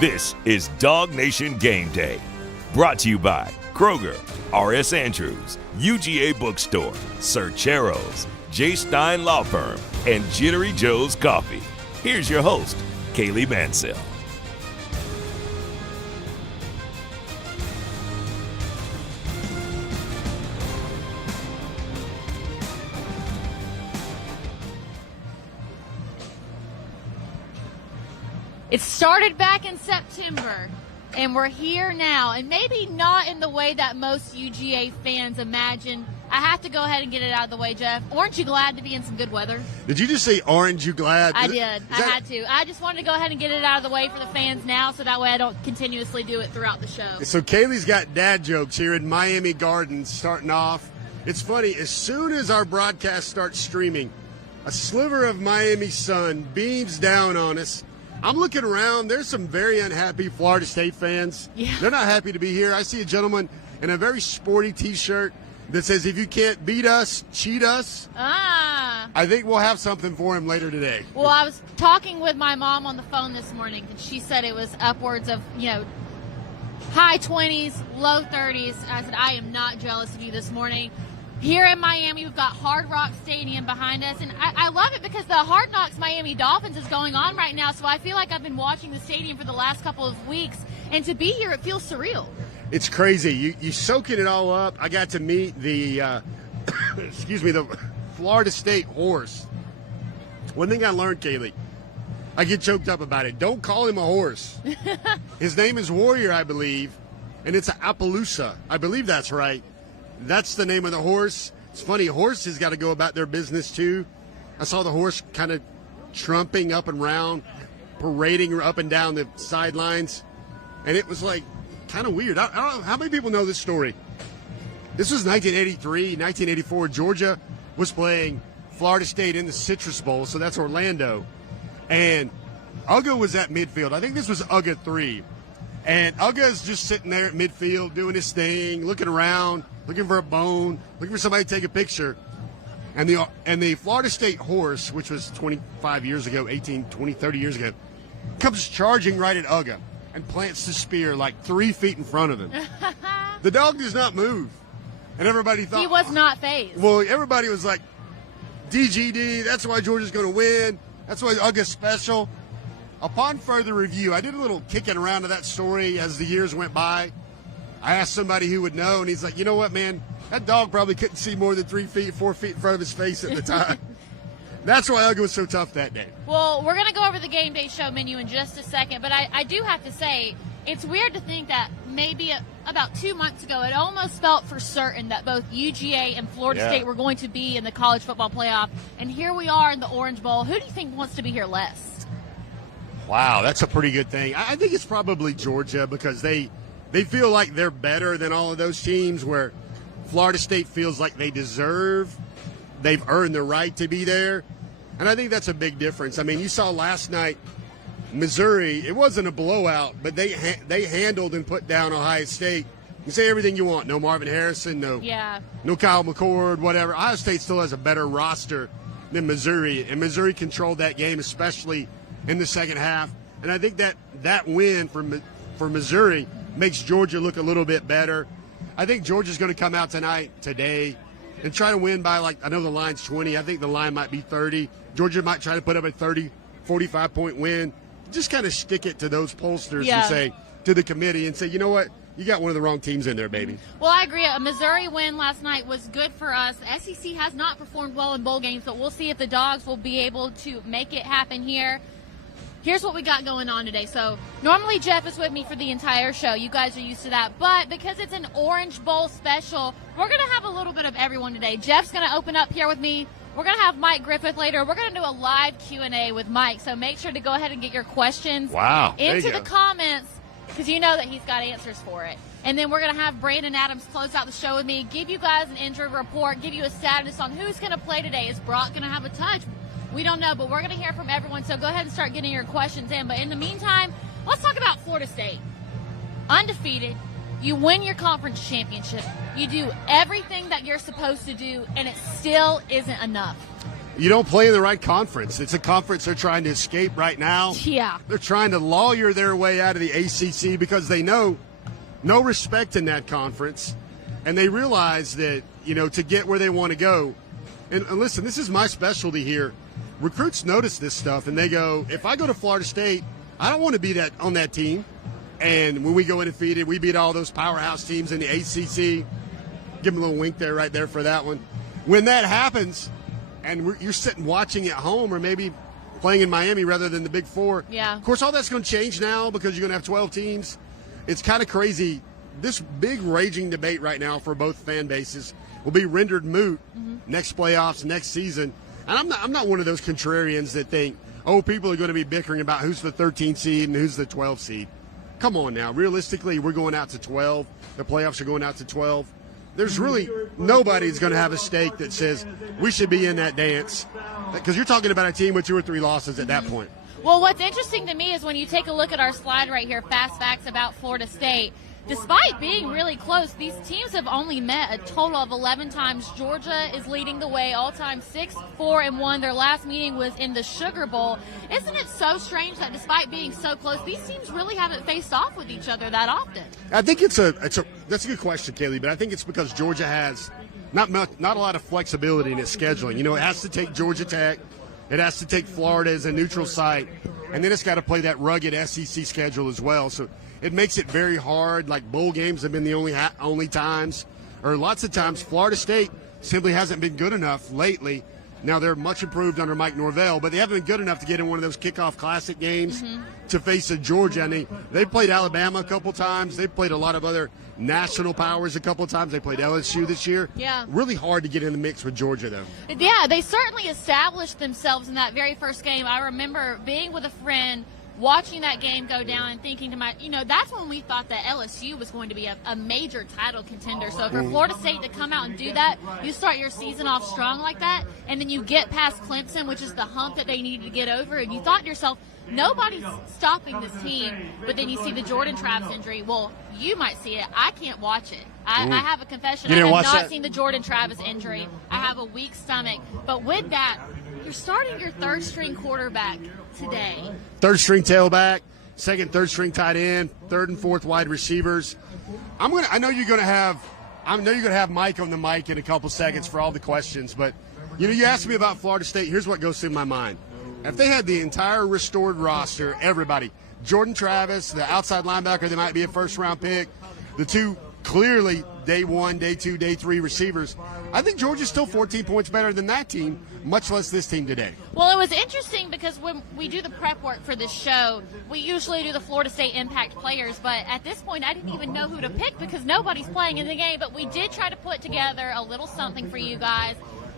This is DawgNation GameDay, brought to you by Kroger, R.S. Andrews, UGA Bookstore, Sir Chero's, J. Stein Law Firm, and Jittery Joe's Coffee. Here's your host, Kaylee Mansell. It started back in September, and we're here now, and maybe not in the way that most UGA fans imagine. I have to go ahead and get it out of the way, Jeff. Aren't you glad to be in some good weather? Did you just say orange you glad? I did. I had to. I just wanted to go ahead and get it out of the way for the fans now, so that way I don't continuously do it throughout the show. So Kaylee's got dad jokes here in Miami Gardens starting off. It's funny, as soon as our broadcast starts streaming, a sliver of Miami sun beams down on us. I'm looking around. There's some very unhappy Florida State fans. Yeah. They're not happy to be here. I see a gentleman in a very sporty T-shirt that says, if you can't beat us, cheat us. I think we'll have something for him later today. Well, I was talking with my mom on the phone this morning, and she said it was upwards of, high 20s, low 30s. I said, I am not jealous of you this morning. Here in Miami, we've got Hard Rock Stadium behind us, and I love it because the Hard Knocks Miami Dolphins is going on right now, so I feel like I've been watching the stadium for the last couple of weeks, and to be here, it feels surreal. It's crazy. You soaking it all up. I got to meet the, the Florida State horse. One thing I learned, Kaylee, I get choked up about it. Don't call him a horse. His name is Warrior, I believe, and it's an Appaloosa. I believe that's right. That's the name of the horse. It's funny, horses got to go about their business too. I saw the horse kind of trumping up and round, parading up and down the sidelines, and it was like kind of weird. I don't know how many people know this story. This was 1983, 1984. Georgia was playing Florida State in the Citrus Bowl, so that's Orlando, and UGA was at midfield. I think this was UGA 3, and UGA's just sitting there at midfield doing his thing, looking around, looking for a bone, looking for somebody to take a picture. And the Florida State horse, which was 25 years ago, 18, 20, 30 years ago, comes charging right at UGA and plants the spear like 3 feet in front of him. The dog does not move. And everybody thought... He was not fazed. Well, everybody was like, DGD, that's why Georgia's going to win. That's why UGA's special. Upon further review, I did a little kicking around of that story as the years went by. I asked somebody who would know, and he's like, you know what, man? That dog probably couldn't see more than 3 feet, 4 feet in front of his face at the time. That's why UGA was so tough that day. Well, we're going to go over the Game Day show menu in just a second, but I do have to say, it's weird to think that maybe about 2 months ago, it almost felt for certain that both UGA and Florida State were going to be in the college football playoff, and here we are in the Orange Bowl. Who do you think wants to be here less? Wow, that's a pretty good thing. I think it's probably Georgia because they feel like they're better than all of those teams where Florida State feels like they've earned the right to be there. And I think that's a big difference. I mean, you saw last night, Missouri, it wasn't a blowout, but they handled and put down Ohio State. You say everything you want. No Marvin Harrison, no Kyle McCord, whatever. Ohio State still has a better roster than Missouri, and Missouri controlled that game, especially in the second half. And I think that win for Missouri makes Georgia look a little bit better. I think Georgia's going to come out today, and try to win by, I know the line's 20. I think the line might be 30. Georgia might try to put up a 30, 45-point win. Just kind of stick it to those pollsters and say, to the committee, and say, you know what? You got one of the wrong teams in there, baby. Well, I agree. A Missouri win last night was good for us. The SEC has not performed well in bowl games, but we'll see if the Dogs will be able to make it happen here. Here's what we got going on today. So normally Jeff is with me for the entire show. You guys are used to that. But because it's an Orange Bowl special, we're going to have a little bit of everyone today. Jeff's going to open up here with me. We're going to have Mike Griffith later. We're going to do a live Q&A with Mike. So make sure to go ahead and get your questions into the comments because you know that he's got answers for it. And then we're going to have Brandon Adams close out the show with me, give you guys an injury report, give you a status on who's going to play today. Is Brock going to have a touch? We don't know, but we're going to hear from everyone, so go ahead and start getting your questions in. But in the meantime, let's talk about Florida State. Undefeated, you win your conference championship, you do everything that you're supposed to do, and it still isn't enough. you don't play in the right conference. It's a conference they're trying to escape right now. Yeah. They're trying to lawyer their way out of the ACC because they know no respect in that conference. And they realize that, to get where they want to go. And listen, this is my specialty here. Recruits notice this stuff, and they go, if I go to Florida State, I don't want to be on that team. And when we go undefeated, we beat all those powerhouse teams in the ACC. Give them a little wink right there for that one. When that happens, and you're sitting watching at home or maybe playing in Miami rather than the Big Four. Yeah. Of course, all that's going to change now because you're going to have 12 teams. It's kind of crazy. This big raging debate right now for both fan bases will be rendered moot next playoffs, next season. And I'm not one of those contrarians that think, people are going to be bickering about who's the 13th seed and who's the 12th seed. Come on now. Realistically, we're going out to 12. The playoffs are going out to 12. There's really nobody's going to have a stake that says we should be in that dance, because you're talking about a team with 2 or 3 losses at that point. Well, what's interesting to me is when you take a look at our slide right here, fast facts about Florida State, despite being really close, these teams have only met a total of 11 times. Georgia is leading the way all-time 6-4-1. Their last meeting was in the Sugar Bowl. Isn't it so strange that despite being so close, these teams really haven't faced off with each other that often? I think that's a good question, Kaylee, but I think it's because Georgia has not a lot of flexibility in its scheduling. It has to take Georgia Tech. It has to take Florida as a neutral site, and then it's got to play that rugged SEC schedule as well. So it makes it very hard. Like bowl games have been the only times, or lots of times Florida State simply hasn't been good enough lately. Now they're much improved under Mike Norvell, but they haven't been good enough to get in one of those kickoff classic games to face a Georgia. I mean, they played Alabama a couple times. They played a lot of other national powers a couple times. They played LSU this year. Yeah. Really hard to get in the mix with Georgia, though. Yeah, they certainly established themselves in that very first game. I remember being with a friend, watching that game go down and thinking to that's when we thought that LSU was going to be a major title contender. So for Florida State to come out and do that, you start your season off strong like that, and then you get past Clemson, which is the hump that they needed to get over, and you thought to yourself, nobody's stopping this team. But then you see the Jordan Travis injury. Well, you might see it. I can't watch it. I have a confession. I have not seen the Jordan Travis injury. I have a weak stomach. But with that, you're starting your third-string quarterback today. Third-string tailback, third string tight end, third and fourth wide receivers. I know you're gonna have Mike on the mic in a couple seconds for all the questions, but you asked me about Florida State. Here's what goes through my mind. If they had the entire restored roster, everybody, Jordan Travis, the outside linebacker that might be a first-round pick, the 2 clearly day 1, day 2, day 3 receivers, I think Georgia's still 14 points better than that team, much less this team today. Well, it was interesting because when we do the prep work for this show, we usually do the Florida State impact players, but at this point I didn't even know who to pick because nobody's playing in the game, but we did try to put together a little something for you guys.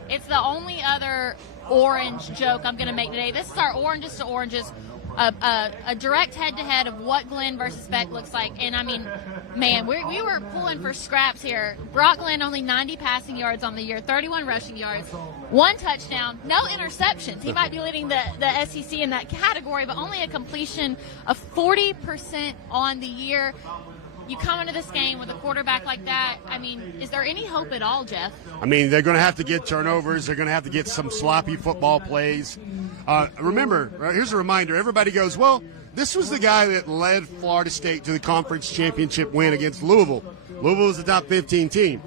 It's the only other orange joke I'm going to make today. This is our oranges to oranges, a direct head-to-head of what Glenn versus Beck looks like. And, I mean, man, we were pulling for scraps here. Brock Glenn only 90 passing yards on the year, 31 rushing yards, 1 touchdown, no interceptions. He might be leading the SEC in that category, but only a completion of 40% on the year. You come into this game with a quarterback like that, I mean, is there any hope at all, Jeff? I mean, they're going to have to get turnovers. They're going to have to get some sloppy football plays. Remember, here's a reminder. Everybody goes, well, this was the guy that led Florida State to the conference championship win against Louisville. Louisville was the top 15 team.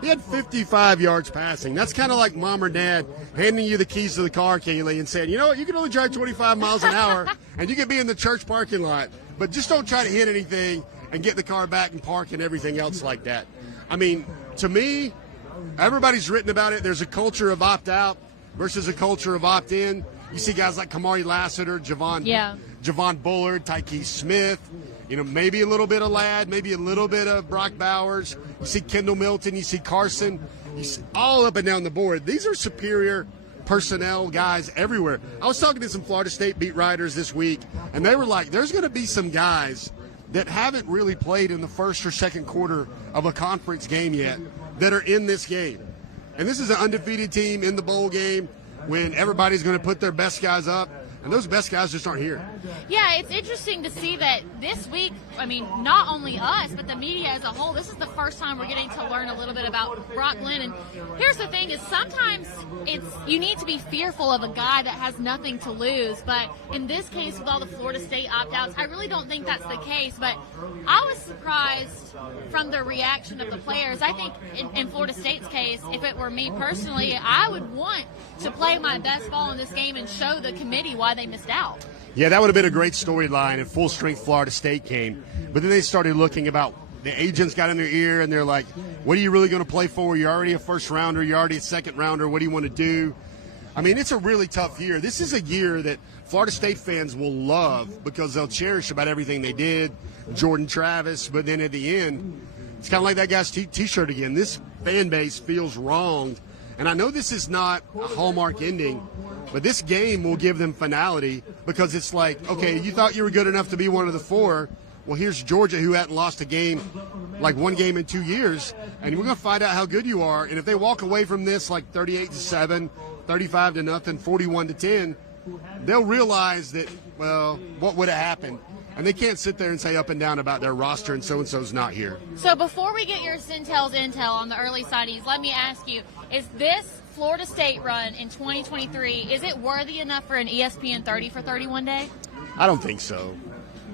He had 55 yards passing. That's kind of like mom or dad handing you the keys to the car, Kaylee, and saying, you know what, you can only drive 25 miles an hour, and you can be in the church parking lot, but just don't try to hit anything and get the car back and park and everything else like that. I mean, to me, everybody's written about it. There's a culture of opt-out versus a culture of opt-in. You see guys like Kamari Lassiter, Javon Bullard, Tyke Smith, maybe a little bit of Ladd, maybe a little bit of Brock Bowers. You see Kendall Milton, you see Carson, you see all up and down the board. These are superior personnel guys everywhere. I was talking to some Florida State beat writers this week, and they were like, there's going to be some guys that haven't really played in the first or second quarter of a conference game yet that are in this game. And this is an undefeated team in the bowl game when everybody's going to put their best guys up. and those best guys just aren't here. Yeah, it's interesting to see that this week, I mean, not only us, but the media as a whole, this is the first time we're getting to learn a little bit about Brock Glenn. And here's the thing is sometimes you need to be fearful of a guy that has nothing to lose. But in this case, with all the Florida State opt-outs, I really don't think that's the case. But I was surprised from the reaction of the players. I think in Florida State's case, if it were me personally, I would want to play my best ball in this game and show the committee why they missed out. Yeah, that would have been a great storyline if full-strength Florida State came. But then they started looking about the agents got in their ear, and they're like, what are you really going to play for? You're already a first-rounder. You're already a second-rounder. What do you want to do? I mean, it's a really tough year. This is a year that Florida State fans will love because they'll cherish about everything they did, Jordan Travis. But then at the end, it's kind of like that guy's T-shirt again. This fan base feels wronged. And I know this is not a hallmark ending, but this game will give them finality because it's like, okay, you thought you were good enough to be one of the four. Well, here's Georgia, who hadn't lost a game, like one game in 2 years, and we're going to find out how good you are. And if they walk away from this like 38-7, 35-0, 41-10, they'll realize that, well, what would have happened? And they can't sit there and say up and down about their roster and so-and-so's not here. So before we get your Centel's intel on the early signings, let me ask you, is this Florida State run in 2023, is it worthy enough for an ESPN 30 for 31 day? I don't think so.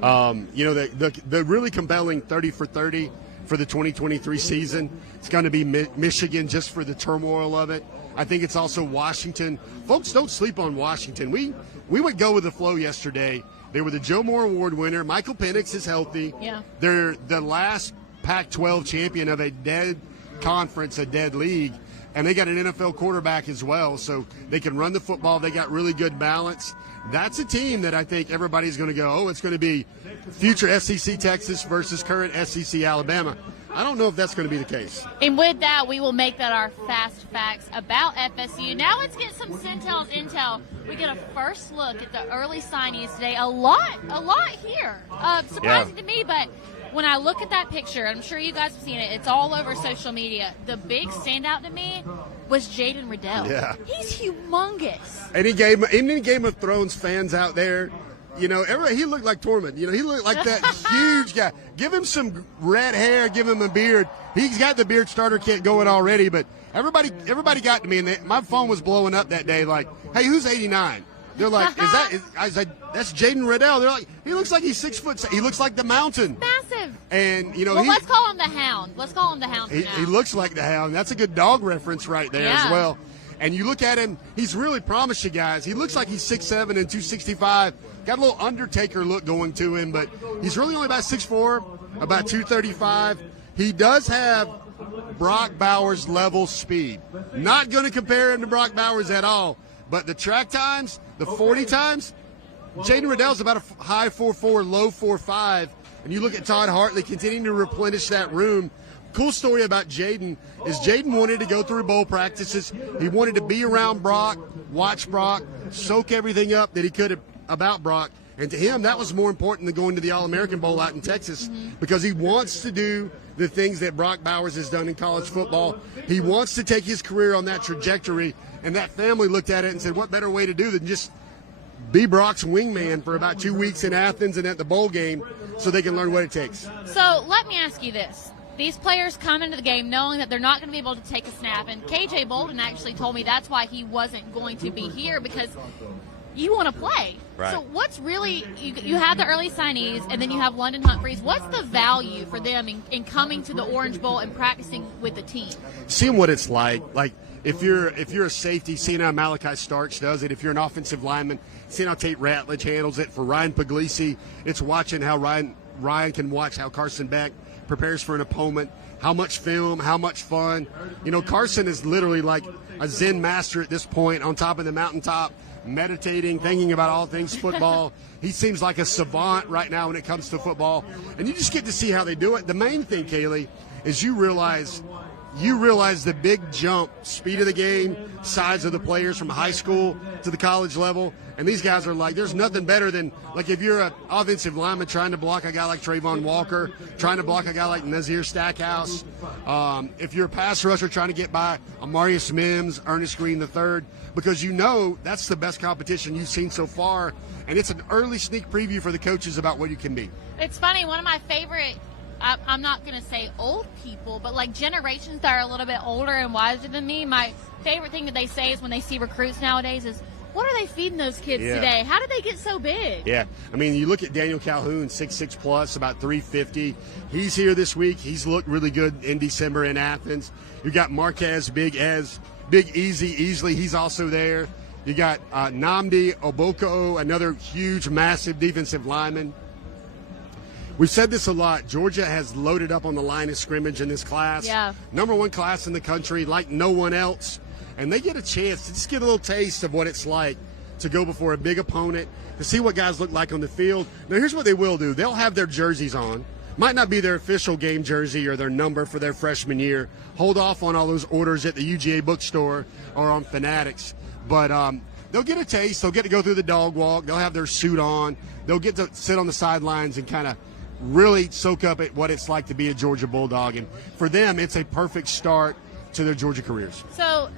The really compelling 30 for 30 for the 2023 season, it's going to be Michigan just for the turmoil of it. I think it's also Washington. Folks, don't sleep on Washington. We would go with the flow yesterday. They were the Joe Moore Award winner. Michael Penix is healthy. Yeah. They're the last Pac-12 champion of a dead conference, a dead league. And they got an NFL quarterback as well, so they can run the football. They got really good balance. That's a team that I think everybody's going to go, oh, it's going to be future SEC Texas versus current SEC Alabama. I don't know if that's going to be the case. And with that, we will make that our fast facts about FSU. Now let's get some Centel's intel. We get a first look at the early signees today. A lot here. Surprising to me, but when I look at that picture, I'm sure you guys have seen it, it's all over social media. The big standout to me was Jaden Riddell. Yeah. He's humongous. Any Game of Thrones fans out there, he looked like Tormund. He looked like that huge guy. Give him some red hair, give him a beard. He's got the beard starter kit going already, but everybody got to me, and my phone was blowing up that day like, hey, who's 89? They're like, I was like, that's Jaden Riddell. They're like, he looks like he's 6 foot. He looks like the Mountain. Massive. And, let's call him the Hound. Let's call him the Hound for now. He looks like the Hound. That's a good dog reference right there as well. And you look at him, he's really promised you guys. He looks like he's 6'7" and 265. Got a little Undertaker look going to him, but he's really only about 6'4", about 235. He does have Brock Bowers level speed. Not going to compare him to Brock Bowers at all. But the track times, the 40 times, Jaden Riddell's about a high 4.4, low 4.5. And you look at Todd Hartley continuing to replenish that room. Cool story about Jaden is Jaden wanted to go through bowl practices. He wanted to be around Brock, watch Brock, soak everything up that he could about Brock. And to him, that was more important than going to the All-American Bowl out in Texas because he wants to do the things that Brock Bowers has done in college football. He wants to take his career on that trajectory. And that family looked at it and said, what better way to do than just be Brock's wingman for about 2 weeks in Athens and at the bowl game so they can learn what it takes. So let me ask you this. These players come into the game knowing that they're not going to be able to take a snap. And KJ Bolden actually told me that's why he wasn't going to be here because you want to play. Right. So what's really, you have the early signees and then you have London Humphreys. What's the value for them in coming to the Orange Bowl and practicing with the team? Seeing what it's like if you're a safety, seeing how Malachi Starch does it. If you're an offensive lineman, seeing how Tate Ratledge handles it. For Ryan Puglisi, it's watching how Ryan can watch how Carson Beck prepares for an opponent, how much film, how much fun. Carson is literally like a Zen master at this point on top of the mountaintop, meditating, thinking about all things football. He seems like a savant right now when it comes to football. And you just get to see how they do it. The main thing, Kaylee, is you realize you realize the big jump, speed of the game, size of the players from high school to the college level. And these guys are like, there's nothing better than, like, if you're an offensive lineman trying to block a guy like Trayvon Walker, trying to block a guy like Nazir Stackhouse. If you're a pass rusher trying to get by Amarius Mims, Ernest Green III, because you know that's the best competition you've seen so far. And it's an early sneak preview for the coaches about what you can be. It's funny, one of my favorite, I'm not going to say old people, but like generations that are a little bit older and wiser than me, my favorite thing that they say is when they see recruits nowadays is, what are they feeding those kids today? How did they get so big? Yeah. I mean, you look at Daniel Calhoun, 6'6 plus, about 350. He's here this week. He's looked really good in December in Athens. You got Marquez, Big Easily. He's also there. You got Nnamdi Oboko, another huge, massive defensive lineman. We've said this a lot. Georgia has loaded up on the line of scrimmage in this class. Yeah. Number one class in the country, like no one else. And they get a chance to just get a little taste of what it's like to go before a big opponent, to see what guys look like on the field. Now, here's what they will do. They'll have their jerseys on. Might not be their official game jersey or their number for their freshman year. Hold off on all those orders at the UGA bookstore or on Fanatics. But they'll get a taste. They'll get to go through the dog walk. They'll have their suit on. They'll get to sit on the sidelines and kind of really soak up at what it's like to be a Georgia Bulldog. And for them, it's a perfect start to their Georgia careers. So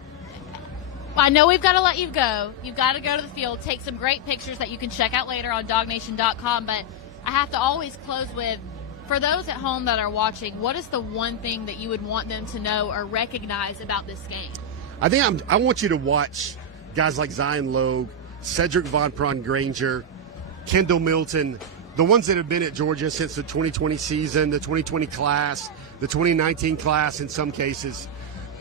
I know we've got to let you go. You've got to go to the field, take some great pictures that you can check out later on DawgNation.com. But I have to always close with, for those at home that are watching, what is the one thing that you would want them to know or recognize about this game? I want you to watch guys like Zion Logue, Cedric Von Pron Granger, Kendall Milton, the ones that have been at Georgia since the 2020 season, the 2020 class, the 2019 class in some cases.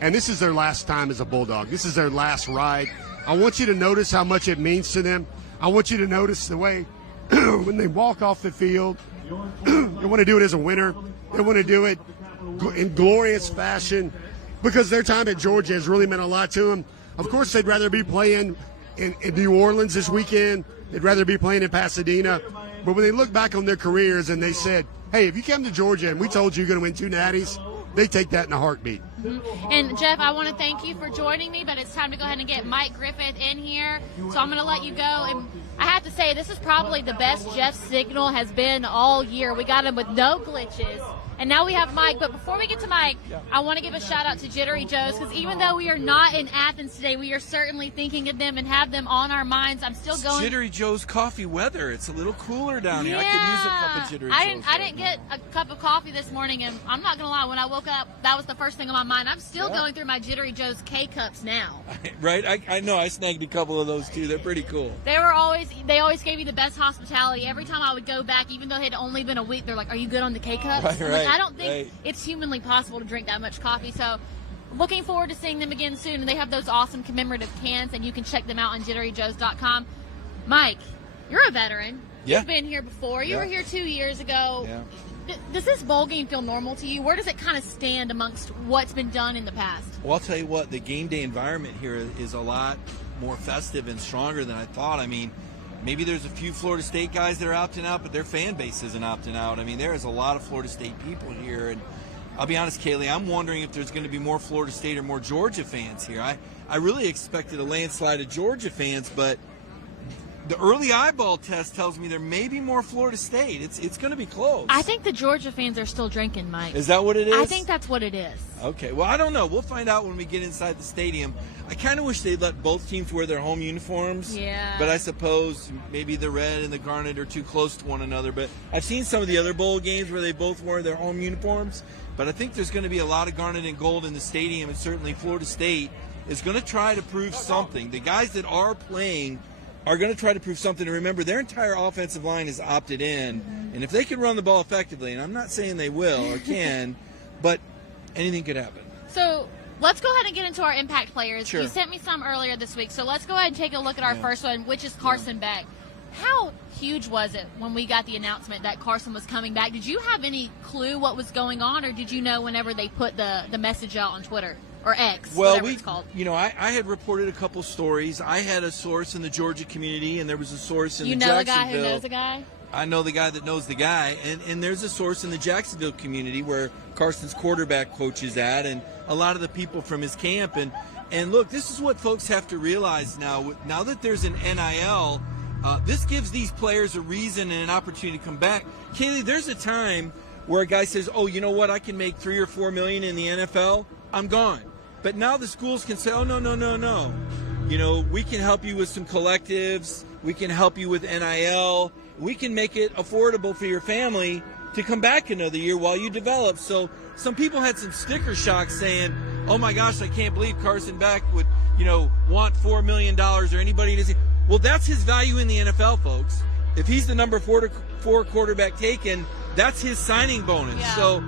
And this is their last time as a Bulldog. This is their last ride. I want you to notice how much it means to them. I want you to notice the way when they walk off the field, they want to do it as a winner. They want to do it in glorious fashion because their time at Georgia has really meant a lot to them. Of course, they'd rather be playing in New Orleans this weekend. They'd rather be playing in Pasadena. But when they look back on their careers and they said, hey, if you came to Georgia and we told you you're going to win 2 natties, they take that in a heartbeat. Mm-hmm. And, Jeff, I want to thank you for joining me, but it's time to go ahead and get Mike Griffith in here. So I'm going to let you go. And I have to say, this is probably the best Jeff signal has been all year. We got him with no glitches. And now we have Mike. But before we get to Mike, I want to give a shout-out to Jittery Joe's, because even though we are not in Athens today, we are certainly thinking of them and have them on our minds. I'm still going. Jittery Joe's coffee weather. It's a little cooler down here. I could use a cup of Jittery Joe's. I didn't get a cup of coffee this morning, and I'm not going to lie, when I woke up, that was the first thing on my mind. I'm still going through my Jittery Joe's K-Cups now. Right? I know. I snagged a couple of those, too. They're pretty cool. They always gave you the best hospitality. Every time I would go back, even though it had only been a week, they're like, are you good on the K-Cups? Right, Like, I don't think it's humanly possible to drink that much coffee. So looking forward to seeing them again soon. And they have those awesome commemorative cans, and you can check them out on jitteryjoes.com. Mike, you're a veteran. Yeah. You've been here before. You were here 2 years ago. Yeah. Does this bowl game feel normal to you? Where does it kind of stand amongst what's been done in the past? Well, I'll tell you what, the game day environment here is a lot more festive and stronger than I thought. I mean, maybe there's a few Florida State guys that are opting out, but their fan base isn't opting out. I mean, there is a lot of Florida State people here, and I'll be honest, Kaylee, I'm wondering if there's going to be more Florida State or more Georgia fans here. I really expected a landslide of Georgia fans, but the early eyeball test tells me there may be more Florida State. It's going to be close. I think the Georgia fans are still drinking, Mike. Is that what it is? I think that's what it is. Okay. Well, I don't know. We'll find out when we get inside the stadium. I kind of wish they'd let both teams wear their home uniforms. Yeah. But I suppose maybe the red and the garnet are too close to one another. But I've seen some of the other bowl games where they both wear their home uniforms. But I think there's going to be a lot of garnet and gold in the stadium, and certainly Florida State is going to try to prove something. The guys that are playing are going to try to prove something. And remember, their entire offensive line is opted in. And if they can run the ball effectively, and I'm not saying they will or can, but anything could happen. So let's go ahead and get into our impact players. Sure. You sent me some earlier this week, so let's go ahead and take a look at our first one, which is Carson Beck. How huge was it when we got the announcement that Carson was coming back? Did you have any clue what was going on, or did you know whenever they put the message out on Twitter? Or X, whatever it's called. I had reported a couple stories. I had a source in the Georgia community, and there was a source in the Jacksonville. Jacksonville. You know a guy who knows a guy? I know the guy that knows the guy, and there's a source in the Jacksonville community where Carson's quarterback coach is at, and a lot of the people from his camp. And look, this is what folks have to realize now. Now that there's an NIL, this gives these players a reason and an opportunity to come back. Kaylee, there's a time where a guy says, oh, you know what, I can make $3 or $4 million in the NFL, I'm gone. But now the schools can say, oh, no. You know, we can help you with some collectives. We can help you with NIL. We can make it affordable for your family to come back another year while you develop. So some people had some sticker shock saying, oh my gosh, I can't believe Carson Beck would, want $4 million or anybody to say. Well, that's his value in the NFL, folks. If he's the number 4 quarterback taken, that's his signing bonus. Yeah. So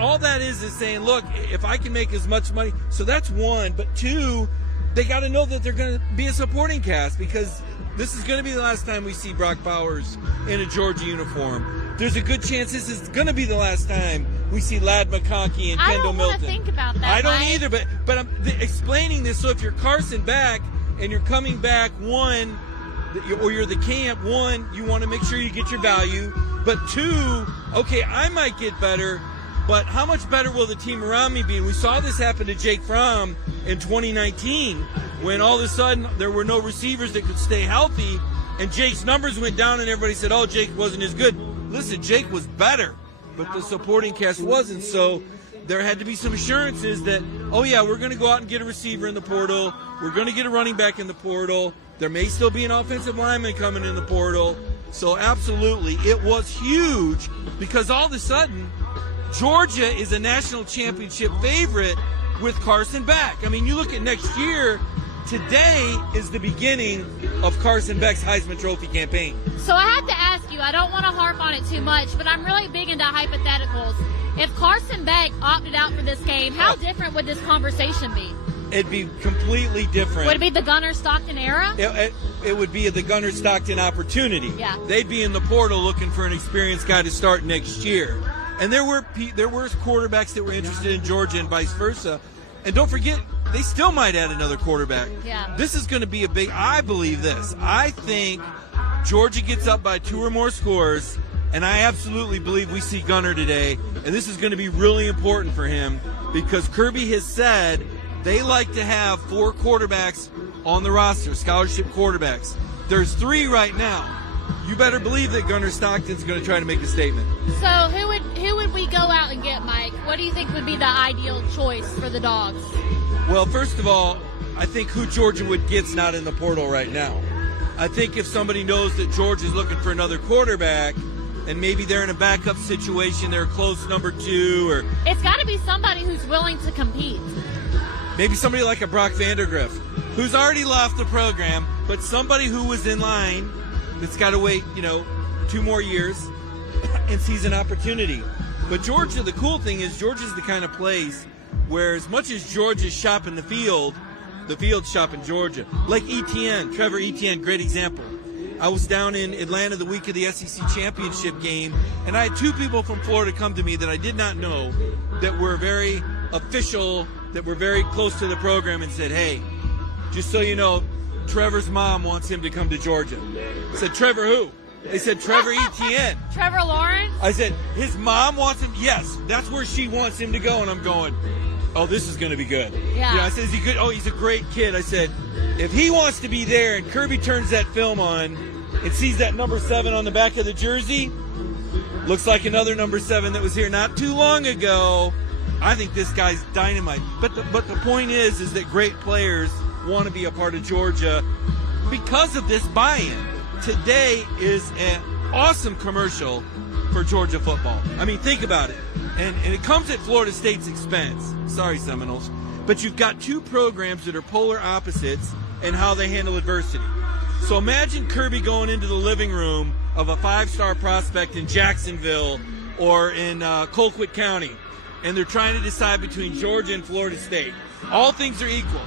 all that is saying, look, if I can make as much money. So that's one. But two, they got to know that they're going to be a supporting cast, because this is going to be the last time we see Brock Bowers in a Georgia uniform. There's a good chance this is going to be the last time we see Ladd McConkey and Kendall Milton. I don't want to think about that. I don't either, but I'm explaining this. So if you're Carson Beck and you're coming back, one, or you're the camp, one, you want to make sure you get your value. But two, okay, I might get better, but how much better will the team around me be? And we saw this happen to Jake Fromm in 2019 when all of a sudden there were no receivers that could stay healthy, and Jake's numbers went down and everybody said, oh, Jake wasn't as good. Listen, Jake was better, but the supporting cast wasn't. So there had to be some assurances that, oh, yeah, we're going to go out and get a receiver in the portal. We're going to get a running back in the portal. There may still be an offensive lineman coming in the portal. So absolutely, it was huge, because all of a sudden, Georgia is a national championship favorite with Carson Beck. I mean, you look at next year, today is the beginning of Carson Beck's Heisman Trophy campaign. So I have to ask you, I don't want to harp on it too much, but I'm really big into hypotheticals. If Carson Beck opted out for this game, how different would this conversation be? It'd be completely different. Would it be the Gunnar Stockton era? It would be the Gunnar Stockton opportunity. Yeah. They'd be in the portal looking for an experienced guy to start next year. And there were quarterbacks that were interested in Georgia and vice versa. And don't forget, they still might add another quarterback. Yeah. This is going to be a big – I believe this. I think Georgia gets up by 2 or more scores, and I absolutely believe we see Gunnar today. And this is going to be really important for him, because Kirby has said they like to have 4 quarterbacks on the roster, scholarship quarterbacks. There's 3 right now. You better believe that Gunnar Stockton's going to try to make a statement. So who would we go out and get, Mike? What do you think would be the ideal choice for the Dogs? Well, first of all, I think who Georgia would get's not in the portal right now. I think if somebody knows that Georgia's looking for another quarterback, and maybe they're in a backup situation, they're a close number 2, or it's got to be somebody who's willing to compete. Maybe somebody like a Brock Vandergriff, who's already left the program, but somebody who was in line that's got to wait, 2 more years and sees an opportunity. But Georgia, the cool thing is Georgia's the kind of place where as much as Georgia's shopping the field's shopping Georgia. Like Etienne, Trevor Etienne, great example. I was down in Atlanta the week of the SEC championship game, and I had 2 people from Florida come to me that I did not know that were very official, that were very close to the program, and said, hey, just so you know, Trevor's mom wants him to come to Georgia. I said, Trevor who? They said, Trevor Etienne. Trevor Lawrence? I said, his mom wants him? Yes, that's where she wants him to go. And I'm going, oh, this is going to be good. Yeah. I said, is he good? Oh, he's a great kid. I said, if he wants to be there and Kirby turns that film on and sees that number 7 on the back of the jersey, looks like another number 7 that was here not too long ago, I think this guy's dynamite. But the point is that great players want to be a part of Georgia because of this buy-in. Today is an awesome commercial for Georgia football. I mean, think about it. And it comes at Florida State's expense. Sorry, Seminoles. But you've got 2 programs that are polar opposites in how they handle adversity. So imagine Kirby going into the living room of a 5-star prospect in Jacksonville or in Colquitt County, and they're trying to decide between Georgia and Florida State. All things are equal.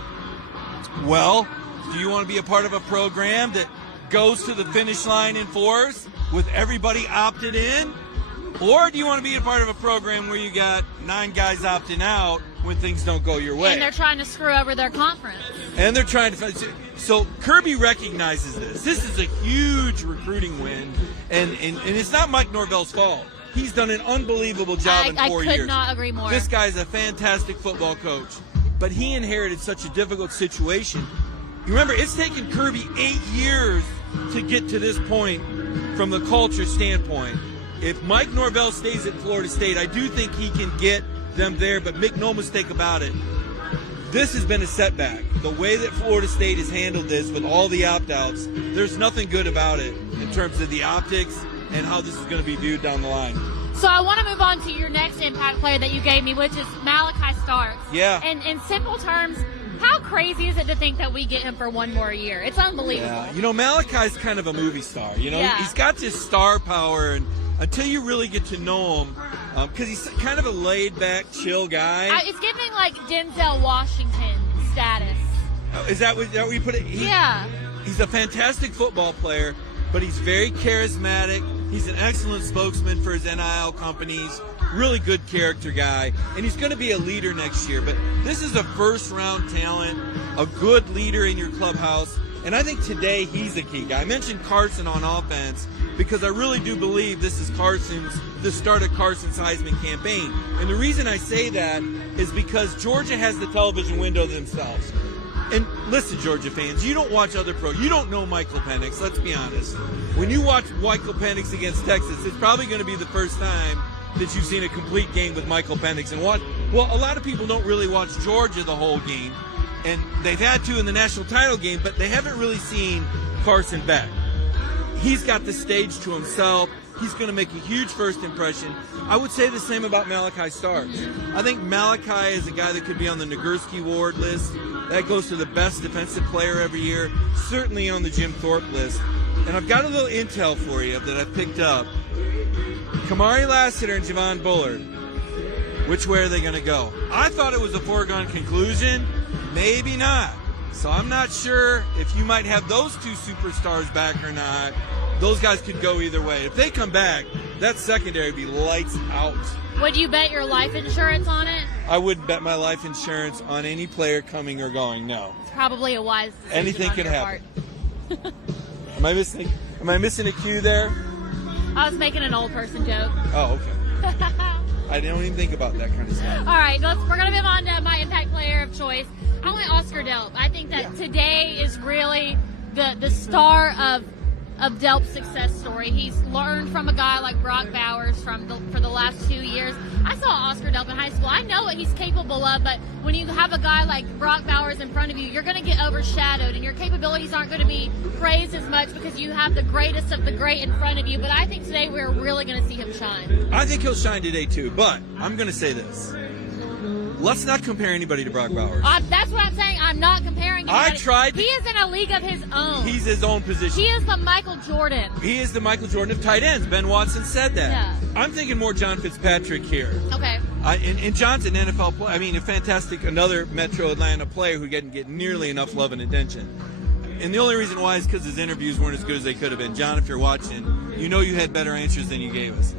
Well, do you want to be a part of a program that goes to the finish line in 4s with everybody opted in? Or do you want to be a part of a program where you got 9 guys opting out when things don't go your way. And they're trying to screw over their conference. And they're trying to. So Kirby recognizes this. This is a huge recruiting win, and it's not Mike Norvell's fault. He's done an unbelievable job in 4 years. I could not agree more. This guy's a fantastic football coach, but he inherited such a difficult situation. You remember, it's taken Kirby 8 years to get to this point from the culture standpoint. If Mike Norvell stays at Florida State, I do think he can get them there, but make no mistake about it, this has been a setback. The way that Florida State has handled this with all the opt-outs, there's nothing good about it in terms of the optics and how this is going to be viewed down the line. So I want to move on to your next impact player that you gave me, which is Malachi Starks. Yeah. And in simple terms, how crazy is it to think that we get him for one more year? It's unbelievable. Yeah. You know, Malachi's kind of a movie star. You know, Yeah. He's got this star power, and until you really get to know him, because he's kind of a laid-back, chill guy. It's giving like Denzel Washington status. Is that what you put it? Yeah. He's a fantastic football player, but he's very charismatic. He's an excellent spokesman for his NIL companies. Really good character guy, and he's going to be a leader next year. But this is a first-round talent, a good leader in your clubhouse, and I think today he's a key guy. I mentioned Carson on offense because I really do believe this is the start of Carson's Heisman campaign. And the reason I say that is because Georgia has the television window themselves. And listen, Georgia fans, you don't watch other pros. You don't know Michael Penix, let's be honest. When you watch Michael Penix against Texas, it's probably going to be the first time that you've seen a complete game with Michael Penix. And a lot of people don't really watch Georgia the whole game, and they've had to in the national title game, but they haven't really seen Carson Beck. He's got the stage to himself. He's going to make a huge first impression. I would say the same about Malachi Starks. I think Malachi is a guy that could be on the Nagurski Award list. That goes to the best defensive player every year, certainly on the Jim Thorpe list. And I've got a little intel for you that I've picked up. Kamari Lassiter and Javon Bullard, which way are they going to go? I thought it was a foregone conclusion. Maybe not. So I'm not sure if you might have those two superstars back or not. Those guys could go either way. If they come back, that secondary would be lights out. Would you bet your life insurance on it? I wouldn't bet my life insurance on any player coming or going, no. It's probably a wise decision. Anything on could your happen. part. Am I missing a cue there? I was making an old person joke. Oh, okay. I don't even think about that kind of stuff. All right, we're going to move on to my impact player of choice. I went Oscar Delp. I think that today is really the star of Delp's success story. He's learned from a guy like Brock Bowers for the last 2 years. I saw Oscar Delp in high school. I know what he's capable of, but when you have a guy like Brock Bowers in front of you, you're going to get overshadowed, and your capabilities aren't going to be praised as much because you have the greatest of the great in front of you. But I think today we're really going to see him shine. I think he'll shine today too, but I'm going to say this. Let's not compare anybody to Brock Bowers. That's what I'm saying. I'm not comparing anybody. I tried. He is in a league of his own. He's his own position. He is the Michael Jordan. He is the Michael Jordan of tight ends. Ben Watson said that. Yeah. I'm thinking more John Fitzpatrick here. Okay. And John's an NFL player. I mean, a fantastic, another Metro Atlanta player who didn't get nearly enough love and attention. And the only reason why is because his interviews weren't as good as they could have been. John, if you're watching, you know you had better answers than you gave us.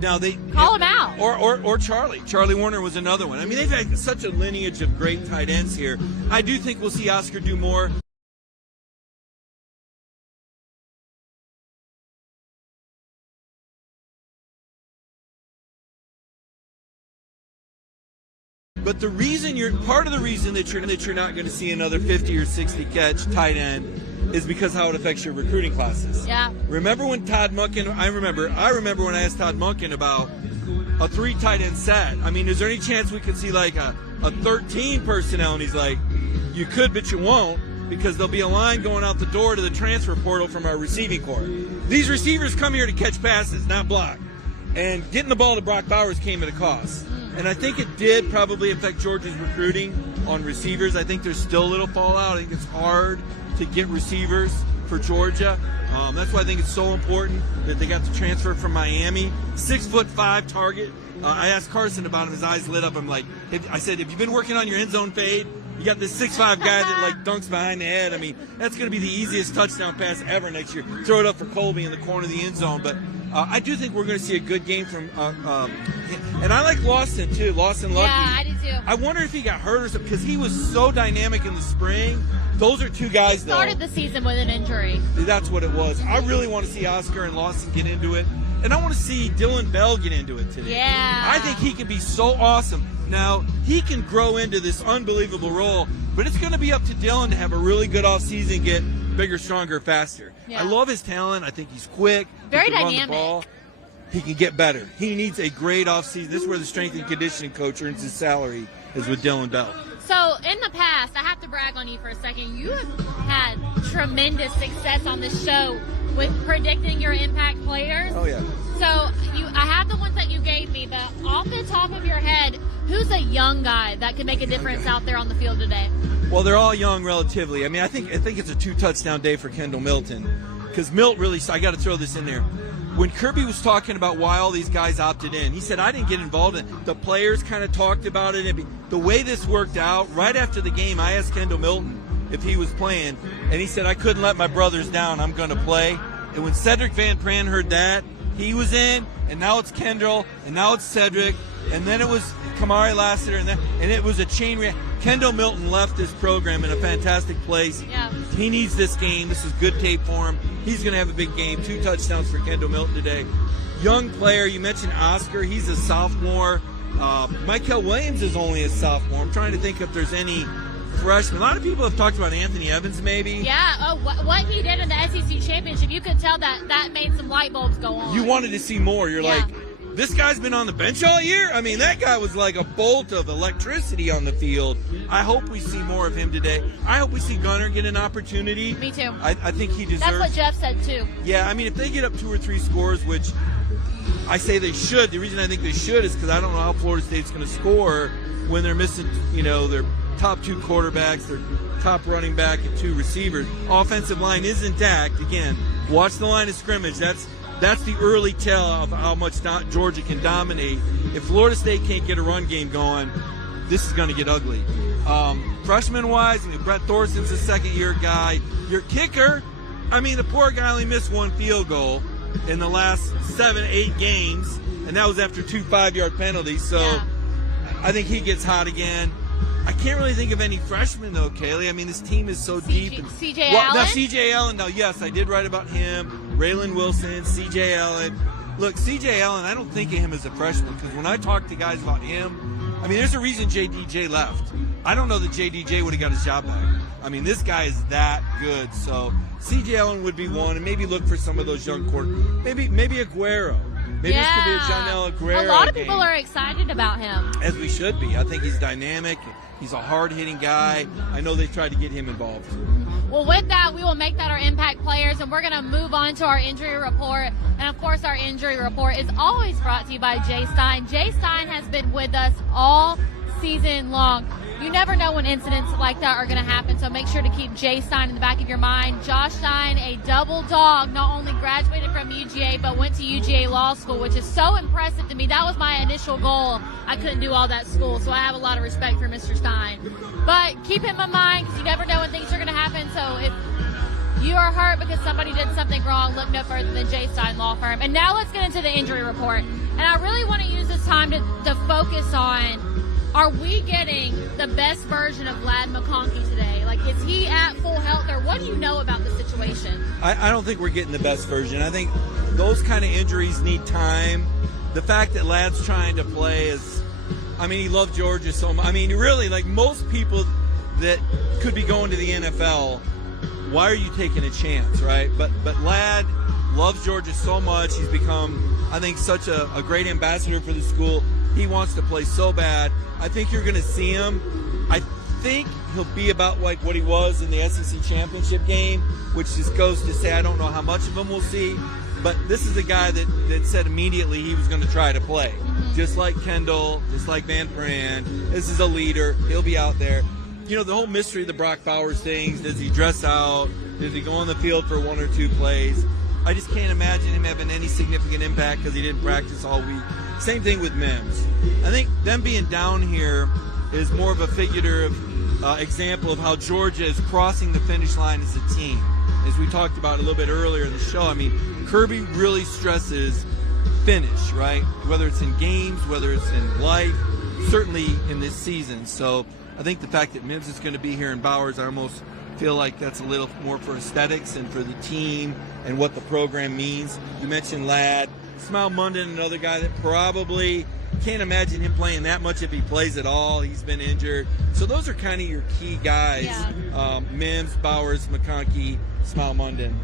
Now they call him out. Or Charlie. Charlie Warner was another one. I mean, they've had such a lineage of great tight ends here. I do think we'll see Oscar do more. But part of the reason that you're not going to see another 50 or 60 catch tight end is because how it affects your recruiting classes. Yeah. Remember when Todd Monken? I remember when I asked Todd Monken about a 3 tight end set. I mean, is there any chance we could see like a 13 personnel? And he's like, you could, but you won't, because there'll be a line going out the door to the transfer portal from our receiving corps. These receivers come here to catch passes, not block. And getting the ball to Brock Bowers came at a cost. And I think it did probably affect Georgia's recruiting on receivers. I think there's still a little fallout. I think it's hard to get receivers for Georgia. That's why I think it's so important that they got the transfer from Miami. 6'5" target. I asked Carson about him. His eyes lit up. I'm like, I said, have you been working on your end zone fade? You got this 6'5" guy that like dunks behind the head. I mean, that's going to be the easiest touchdown pass ever next year. Throw it up for Colby in the corner of the end zone. But I do think we're going to see a good game from and I like Lawson too. Lawson Lucky. Yeah, I do too. I wonder if he got hurt or something because he was so dynamic in the spring. Those are two guys He started the season with an injury. That's what it was. I really want to see Oscar and Lawson get into it. And I want to see Dylan Bell get into it today. Yeah. I think he can be so awesome. Now, he can grow into this unbelievable role, but it's going to be up to Dylan to have a really good offseason, get bigger, stronger, faster. Yeah. I love his talent. I think he's quick. Very he can dynamic. Run the ball. He can get better. He needs a great offseason. This is where the strength and conditioning coach earns his salary, is with Dylan Bell. So, in the past, I have to brag on you for a second. You have had tremendous success on this show with predicting your impact players. Oh, yeah. So, I have the ones that you gave me, but off the top of your head, who's a young guy that could make a difference out there on the field today? Well, they're all young relatively. I mean, I think it's a 2-touchdown day for Kendall Milton because Milt really – I got to throw this in there. When Kirby was talking about why all these guys opted in, he said, I didn't get involved in it. The players kind of talked about it. The way this worked out, right after the game, I asked Kendall Milton if he was playing, and he said, I couldn't let my brothers down. I'm going to play. And when Cedric Van Pran heard that, he was in, and now it's Kendall, and now it's Cedric, and then it was Kamari Lassiter, and it was a chain reaction. Kendall Milton left this program in a fantastic place. Yeah. He needs this game. This is good tape for him. He's going to have a big game. 2 touchdowns for Kendall Milton today. Young player, you mentioned Oscar. He's a sophomore. Michael Williams is only a sophomore. I'm trying to think if there's any freshmen. A lot of people have talked about Anthony Evans maybe. Yeah, what he did in the SEC Championship, you could tell that made some light bulbs go on. You wanted to see more. You're like, this guy's been on the bench all year? I mean, that guy was like a bolt of electricity on the field. I hope we see more of him today. I hope we see Gunner get an opportunity. Me too. I think he deserves. That's what Jeff said too. Yeah, I mean, if they get up 2 or 3 scores, which I say they should, the reason I think they should is because I don't know how Florida State's going to score when they're missing, their top 2 quarterbacks, their top running back, and 2 receivers. Offensive line is intact. Again, watch the line of scrimmage. That's the early tell of how much Georgia can dominate. If Florida State can't get a run game going, this is going to get ugly. Freshman-wise, Brett Thorson's a second-year guy. Your kicker, the poor guy only missed 1 field goal in the last 7-8 games, and that was after 2 5-yard penalties. So I think he gets hot again. I can't really think of any freshmen, though, Kaylee. This team is so deep. C.J. Allen? Now, C.J. Allen, now, yes, I did write about him. Raylan Wilson, C.J. Allen. Look, C.J. Allen, I don't think of him as a freshman because when I talk to guys about him, there's a reason J.D.J. left. I don't know that J.D.J. would have got his job back. This guy is that good. So C.J. Allen would be one, and maybe look for some of those young quarterbacks. Maybe Aguero. Maybe this could be a Janelle Aguero. A lot of people are excited about him. As we should be. I think he's dynamic. He's a hard-hitting guy. I know they tried to get him involved. Well, with that, we will make that our impact players, and we're going to move on to our injury report. And, of course, our injury report is always brought to you by Jay Stein. Jay Stein has been with us all season long. You never know when incidents like that are going to happen, so make sure to keep Jay Stein in the back of your mind. Josh Stein, a double dog, not only graduated from UGA, but went to UGA Law School, which is so impressive to me. That was my initial goal. I couldn't do all that school, so I have a lot of respect for Mr. Stein. But keep him in mind, because you never know when things are going to happen. So if you are hurt because somebody did something wrong, look no further than Jay Stein Law Firm. And now let's get into the injury report. And I really want to use this time to focus on, are we getting the best version of Ladd McConkey today? Is he at full health, or what do you know about the situation? I don't think we're getting the best version. I think those kind of injuries need time. The fact that Ladd's trying to play is, he loved Georgia so much. Really, most people that could be going to the NFL, why are you taking a chance, right? But Ladd loves Georgia so much. He's become, I think, such a great ambassador for the school. He wants to play so bad. I think you're going to see him. I think he'll be about like what he was in the SEC championship game, which just goes to say I don't know how much of him we'll see. But this is a guy that said immediately he was going to try to play. Just like Kendall, just like Van Pran. This is a leader. He'll be out there. The whole mystery of the Brock Bowers things. Does he dress out? Does he go on the field for 1 or 2 plays? I just can't imagine him having any significant impact because he didn't practice all week. Same thing with Mims. I think them being down here is more of a figure of example of how Georgia is crossing the finish line as a team. As we talked about a little bit earlier in the show, I mean, Kirby really stresses finish, right? Whether it's in games, whether it's in life, certainly in this season. So I think the fact that Mims is going to be here in Bowers, I almost feel like that's a little more for aesthetics and for the team and what the program means. You mentioned Ladd. Smile Munden, another guy that probably can't imagine him playing that much if he plays at all. He's been injured. So those are kind of your key guys. Yeah. Mims, Bowers, McConkey, Smile Munden.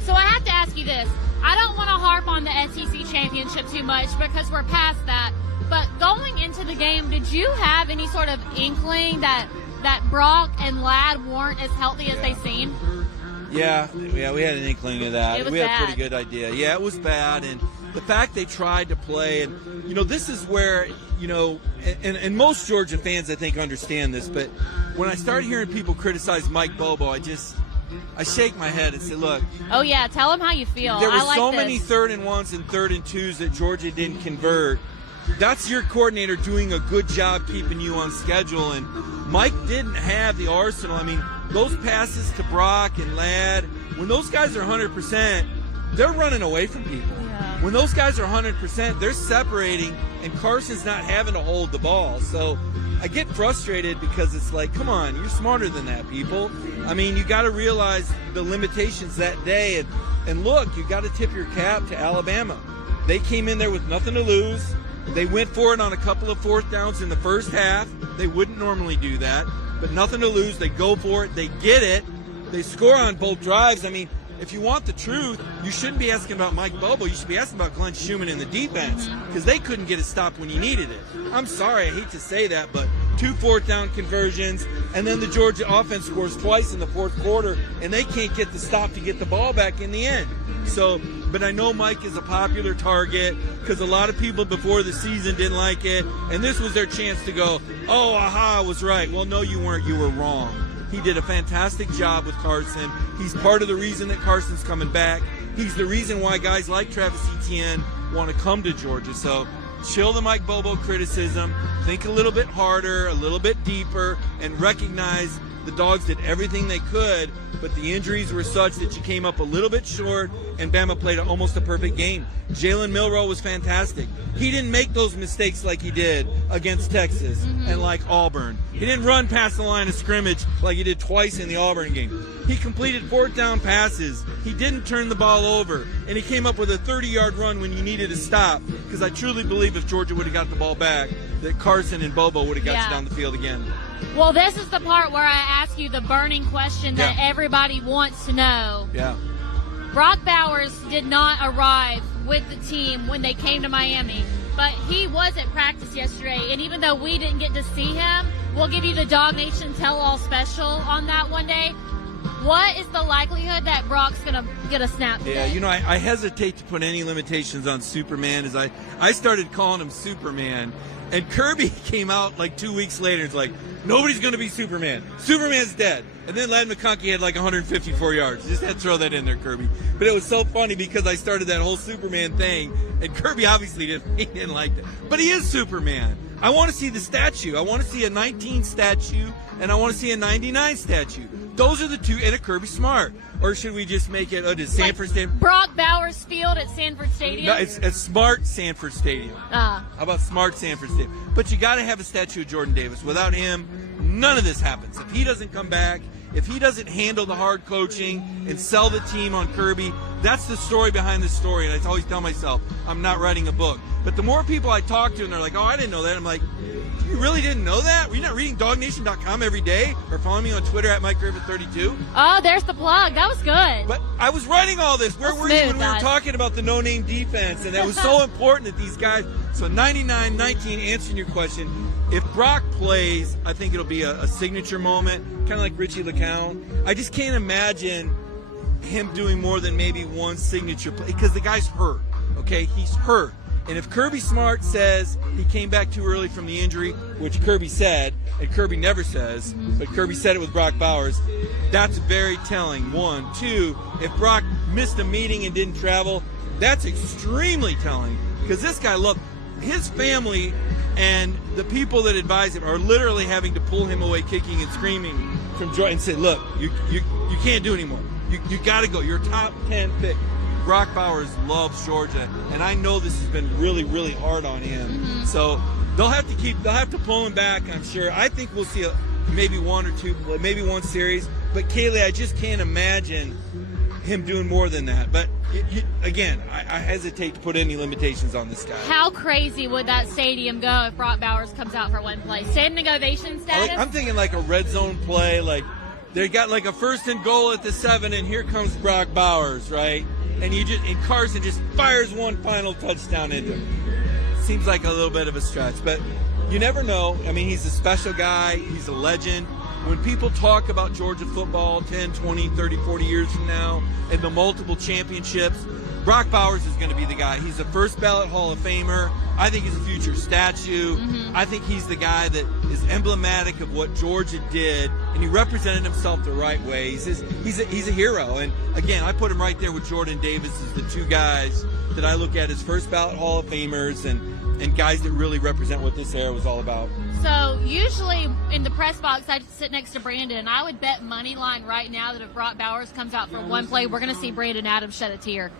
So I have to ask you this. I don't want to harp on the SEC championship too much because we're past that. But going into the game, did you have any sort of inkling that Brock and Ladd weren't as healthy as they seemed? Yeah, we had an inkling of that. It was we had bad. a pretty good idea. Yeah, it was bad. And the fact they tried to play, and, this is where, and most Georgia fans, I think, understand this, but when I start hearing people criticize Mike Bobo, I shake my head and say, look. Oh, yeah, tell them how you feel. There were I like so this. many 3rd and 1s and 3rd and 2s that Georgia didn't convert. That's your coordinator doing a good job keeping you on schedule, and Mike didn't have the arsenal. I mean, those passes to Brock and Ladd, when those guys are 100%, they're running away from people. Yeah. When those guys are 100%, they're separating, and Carson's not having to hold the ball. So I get frustrated because it's like, come on, you're smarter than that, people. I mean, you got to realize the limitations that day. And look, you got to tip your cap to Alabama. They came in there with nothing to lose. They went for it on a couple of 4th downs in the first half. They wouldn't normally do that, but nothing to lose. They go for it. They get it. They score on both drives. I mean, if you want the truth, you shouldn't be asking about Mike Bobo. You should be asking about Glenn Schumann in the defense because they couldn't get it stopped when you needed it. I'm sorry, I hate to say that, but 2 4th down conversions, and then the Georgia offense scores twice in the 4th quarter, and they can't get the stop to get the ball back in the end. So, but I know Mike is a popular target because a lot of people before the season didn't like it, and this was their chance to go, oh, aha, I was right. Well, no, you weren't. You were wrong. He did a fantastic job with Carson. He's part of the reason that Carson's coming back. He's the reason why guys like Travis Etienne want to come to Georgia. So chill the Mike Bobo criticism. Think a little bit harder, a little bit deeper, and recognize the Dogs did everything they could, but the injuries were such that you came up a little bit short, and Bama played almost a perfect game. Jalen Milroe was fantastic. He didn't make those mistakes like he did against Texas and like Auburn. He didn't run past the line of scrimmage like he did twice in the Auburn game. He completed 4th down passes. He didn't turn the ball over, and he came up with a 30-yard run when you needed to stop, because I truly believe if Georgia would have got the ball back, that Carson and Bobo would have got you down the field again. Well, this is the part where I ask you the burning question that everybody wants to know. Yeah. Brock Bowers did not arrive with the team when they came to Miami, but he was at practice yesterday, and even though we didn't get to see him, we'll give you the DawgNation Tell-All special on that one day. What is the likelihood that Brock's going to get a snap today? Yeah, I hesitate to put any limitations on Superman, as I started calling him Superman, and Kirby came out like 2 weeks later. It's like, nobody's going to be Superman. Superman's dead. And then Ladd McConkey had like 154 yards. Just had to throw that in there, Kirby. But it was so funny because I started that whole Superman thing, and Kirby obviously didn't like that. But he is Superman. I want to see the statue. I want to see a 19 statue, and I want to see a 99 statue. Those are the two, and a Kirby Smart. Or should we just make it Sanford Stadium? Brock Bowers Field at Sanford Stadium? No, it's Smart Sanford Stadium. How about Smart Sanford Stadium? But you got to have a statue of Jordan Davis. Without him, none of this happens. If he doesn't come back, if he doesn't handle the hard coaching and sell the team on Kirby, that's the story behind the story. And I always tell myself, I'm not writing a book. But the more people I talk to and they're like, oh, I didn't know that, I'm like, you really didn't know that? Were you not reading DawgNation.com every day or following me on Twitter at MikeGriffith32? Oh, there's the plug. That was good. But I was writing all this. Where were you when we were talking about the no-name defense? And that was so important that these guys. So 99-19, answering your question, if Brock plays, I think it'll be a signature moment, kind of like Richie LeCounte. I just can't imagine him doing more than maybe one signature play because the guy's hurt, okay? He's hurt. And if Kirby Smart says he came back too early from the injury, which Kirby said, and Kirby never says, but Kirby said it with Brock Bowers, that's very telling, 1. 2, if Brock missed a meeting and didn't travel, that's extremely telling because this guy, look, his family and the people that advise him are literally having to pull him away kicking and screaming from Georgia and say, look, you can't do it anymore. You got to go. You're a top 10 pick. Brock Bowers loves Georgia, and I know this has been really, really hard on him. Mm-hmm. So they'll have to pull him back, I'm sure. I think we'll see maybe one or two, maybe one series. But Kaylee, I just can't imagine him doing more than that. But again, I hesitate to put any limitations on this guy. How crazy would that stadium go if Brock Bowers comes out for one play? Standing ovation status? I'm thinking like a red zone play, like they got like a 1st and goal at the 7, and here comes Brock Bowers, right? And Carson just fires one final touchdown into him. Seems like a little bit of a stretch, but you never know. I mean, he's a special guy. He's a legend. When people talk about Georgia football 10, 20, 30, 40 years from now and the multiple championships, Brock Bowers is going to be the guy. He's a first ballot Hall of Famer. I think he's a future statue. Mm-hmm. I think he's the guy that is emblematic of what Georgia did, and he represented himself the right way. He's a hero. And again, I put him right there with Jordan Davis as the two guys that I look at as first ballot Hall of Famers and guys that really represent what this era was all about. So usually in the press box, I sit next to Brandon, and I would bet money line right now that if Brock Bowers comes out for one play, we're going to see Brandon Adams shed a tear.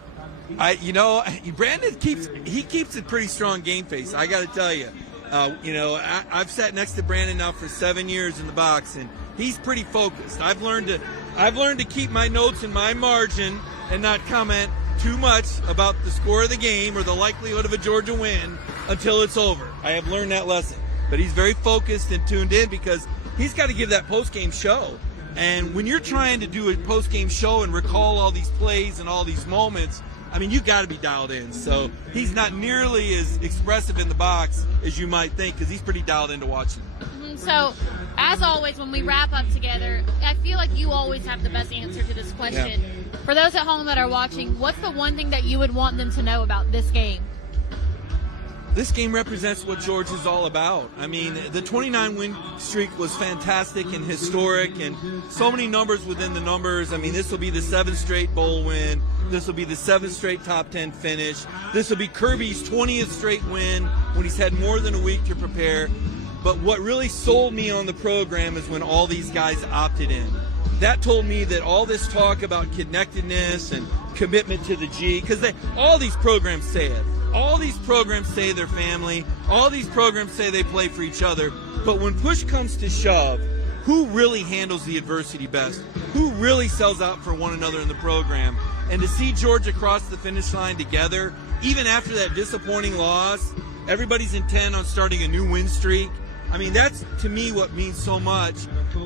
Brandon keeps a pretty strong game face. I got to tell you, I've sat next to Brandon now for 7 years in the box, and he's pretty focused. I've learned to keep my notes in my margin and not comment too much about the score of the game or the likelihood of a Georgia win until it's over. I have learned that lesson. But he's very focused and tuned in because he's got to give that post-game show. And when you're trying to do a post-game show and recall all these plays and all these moments, I mean, you got to be dialed in. So he's not nearly as expressive in the box as you might think because he's pretty dialed into watching. Mm-hmm. So, as always, when we wrap up together, I feel like you always have the best answer to this question. Yeah. For those at home that are watching, what's the one thing that you would want them to know about this game? This game represents what Georgia's all about. I mean, the 29-win streak was fantastic and historic, and so many numbers within the numbers. I mean, this will be the 7th straight bowl win. This will be the 7th straight top 10 finish. This will be Kirby's 20th straight win when he's had more than a week to prepare. But what really sold me on the program is when all these guys opted in. That told me that all this talk about connectedness and commitment to the G, because all these programs say it. All these programs say they're family. All these programs say they play for each other. But when push comes to shove, who really handles the adversity best? Who really sells out for one another in the program? And to see Georgia cross the finish line together, even after that disappointing loss, everybody's intent on starting a new win streak. I mean, that's, to me, what means so much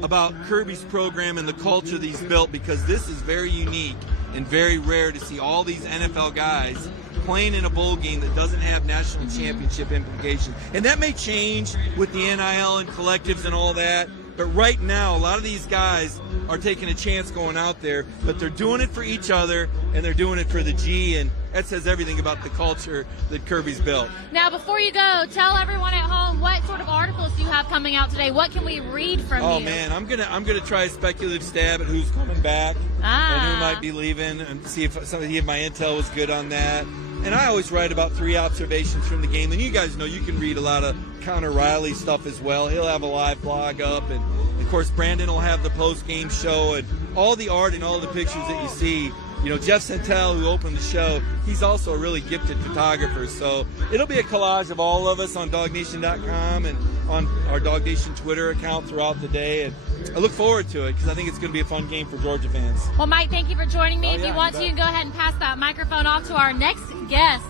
about Kirby's program and the culture that he's built, because this is very unique and very rare to see all these NFL guys playing in a bowl game that doesn't have national championship implications. And that may change with the NIL and collectives and all that, but right now, a lot of these guys are taking a chance going out there, but they're doing it for each other, and they're doing it for the G, and that says everything about the culture that Kirby's built. Now, before you go, tell everyone at home what sort of articles do you have coming out today. What can we read from you? Oh man, I'm gonna try a speculative stab at who's coming back and who might be leaving, and see if my intel was good on that. And I always write about 3 observations from the game, and you guys know you can read a lot of Connor Riley stuff as well. He'll have a live blog up, and of course Brandon will have the post-game show, and all the art and all the pictures that you see. You know, Jeff Santel, who opened the show, he's also a really gifted photographer. So it'll be a collage of all of us on DawgNation.com and on our DawgNation Twitter account throughout the day. And I look forward to it because I think it's going to be a fun game for Georgia fans. Well, Mike, thank you for joining me. If you want to, you can go ahead and pass that microphone off to our next guest.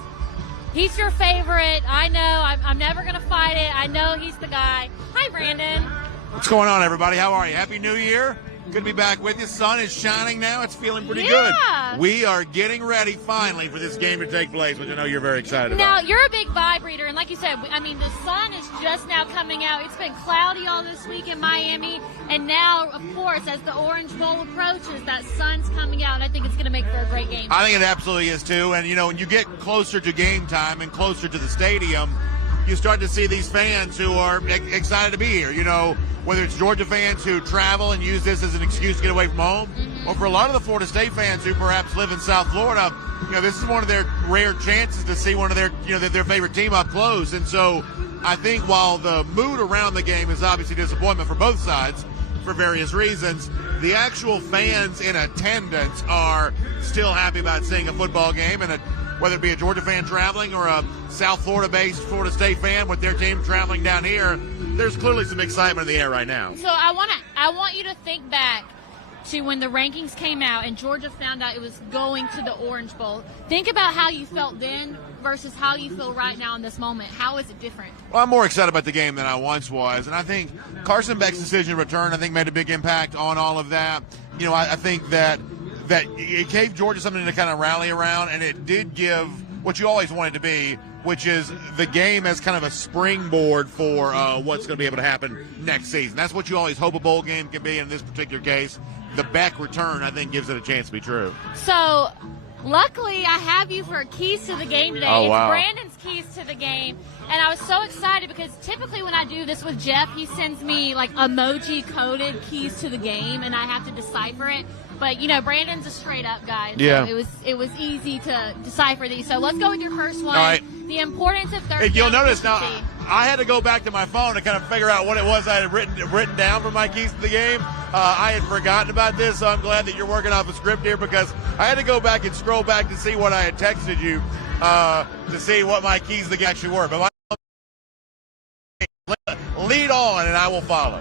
He's your favorite. I know. I'm never going to fight it. I know he's the guy. Hi, Brandon. What's going on, everybody? How are you? Happy New Year. Good to be back with you. Sun is shining now. It's feeling pretty good. We are getting ready finally for this game to take place, which I know you're very excited now, about. You're a big vibe reader, and like you said, I mean, the sun is just now coming out. It's been cloudy all this week in Miami, and now, of course, as the Orange Bowl approaches, that sun's coming out, and I think it's going to make for a great game. I think it absolutely is, too. And, you know, when you get closer to game time and closer to the stadium, you start to see these fans who are excited to be here. You know, whether it's Georgia fans who travel and use this as an excuse to get away from home, or for a lot of the Florida State fans who perhaps live in South Florida, you know, this is one of their rare chances to see one of their, you know, their favorite team up close. And so I think while the mood around the game is obviously disappointment for both sides for various reasons, the actual fans in attendance are still happy about seeing a football game, and whether it be a Georgia fan traveling or a South Florida-based Florida State fan with their team traveling down here, there's clearly some excitement in the air right now. So I want you to think back to when the rankings came out and Georgia found out it was going to the Orange Bowl. Think about how you felt then versus how you feel right now in this moment. How is it different? Well, I'm more excited about the game than I once was, and I think Carson Beck's decision to return, I think, made a big impact on all of that. You know, I think that it gave Georgia something to kind of rally around, and it did give what you always wanted to be, which is the game as kind of a springboard for what's going to be able to happen next season. That's what you always hope a bowl game can be in this particular case. The Beck return, I think, gives it a chance to be true. So, luckily, I have you for keys to the game today. Oh, wow. It's Brandon's keys to the game. And I was so excited because typically when I do this with Jeff, he sends me like emoji-coded keys to the game, and I have to decipher it. But, you know, Brandon's a straight-up guy. Yeah. So it was easy to decipher these. So let's go with your first one. All right. The importance of third If you'll down notice now, efficiency. I had to go back to my phone to kind of figure out what it was I had written down for my keys to the game. I had forgotten about this, so I'm glad that you're working off a script here, because I had to go back and scroll back to see what I had texted you to see what my keys to the game actually were. But lead on, and I will follow.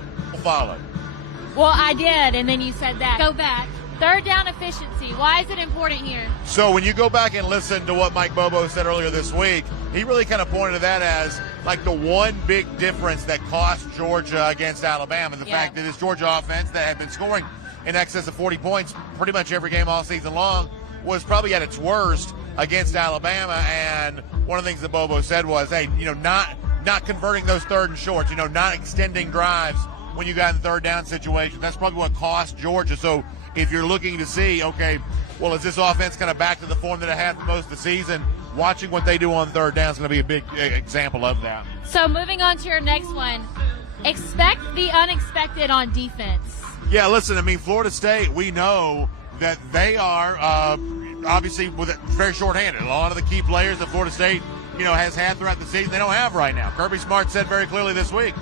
Well, I did, and then you said that. Go back. Third down efficiency. Why is it important here? So when you go back and listen to what Mike Bobo said earlier this week, he really kind of pointed to that as like the one big difference that cost Georgia against Alabama. The fact that this Georgia offense that had been scoring in excess of 40 points pretty much every game all season long was probably at its worst against Alabama. And one of the things that Bobo said was, hey, you know, not converting those third and shorts, you know, not extending drives when you got in the third down situation. That's probably what cost Georgia. So if you're looking to see, okay, well, is this offense kind of back to the form that it had for most of the season? Watching what they do on third down is going to be a big example of that. So moving on to your next one, expect the unexpected on defense. Yeah, listen, I mean, Florida State, we know that they are obviously very short-handed. A lot of the key players that Florida State, you know, has had throughout the season, they don't have right now. Kirby Smart said very clearly this week,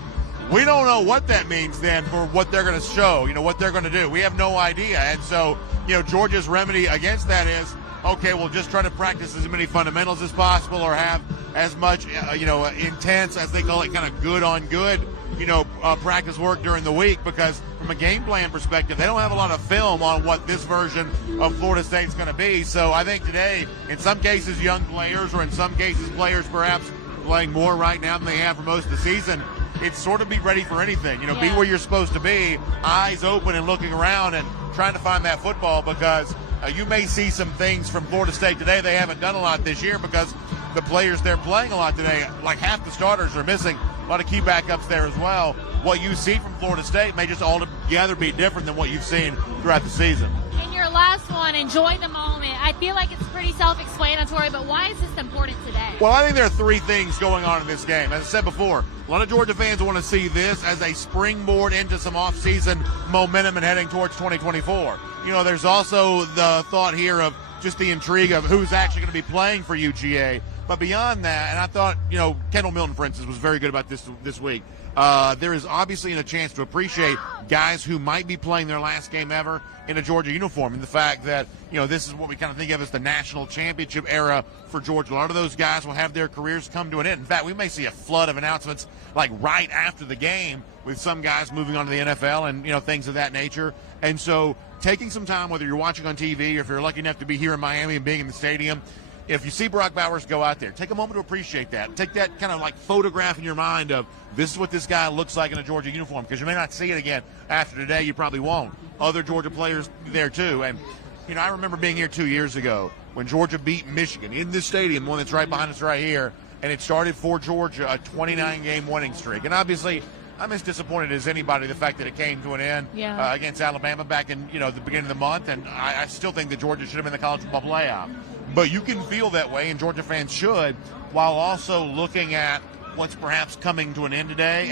we don't know what that means then for what they're going to show, you know, what they're going to do. We have no idea. And so, you know, Georgia's remedy against that is, okay, we'll just try to practice as many fundamentals as possible, or have as much, you know, intense, as they call it, kind of good on good, you know, practice work during the week, because from a game plan perspective, they don't have a lot of film on what this version of Florida State's going to be. So I think today, in some cases, young players, or in some cases, players perhaps playing more right now than they have for most of the season, it's sort of be ready for anything. You know, be where you're supposed to be, eyes open and looking around and trying to find that football, because you may see some things from Florida State today they haven't done a lot this year, because the players they're playing a lot today, like half the starters are missing, a lot of key backups there as well. What you see from Florida State may just altogether be different than what you've seen throughout the season. And your last one, enjoy the moment. I feel like it's pretty self-explanatory, but why is this important today? Well, I think there are three things going on in this game. As I said before, a lot of Georgia fans want to see this as a springboard into some off-season momentum and heading towards 2024. You know, there's also the thought here of just the intrigue of who's actually going to be playing for UGA. But beyond that, and I thought, you know, Kendall Milton, for instance, was very good about this week. There is obviously a chance to appreciate guys who might be playing their last game ever in a Georgia uniform, and the fact that, you know, this is what we kind of think of as the national championship era for Georgia. A lot of those guys will have their careers come to an end. In fact, we may see a flood of announcements like right after the game, with some guys moving on to the NFL and, you know, things of that nature. And so taking some time, whether you're watching on TV or if you're lucky enough to be here in Miami and being in the stadium, if you see Brock Bowers go out there, take a moment to appreciate that. Take that kind of like photograph in your mind of, this is what this guy looks like in a Georgia uniform, because you may not see it again after today. You probably won't. Other Georgia players there too. And, you know, I remember being here 2 years ago when Georgia beat Michigan in this stadium, one that's right behind us right here, and it started for Georgia a 29-game winning streak. And obviously, I'm as disappointed as anybody the fact that it came to an end against Alabama back in, you know, the beginning of the month. And I still think that Georgia should have been in the college football playoff. But you can feel that way, and Georgia fans should, while also looking at what's perhaps coming to an end today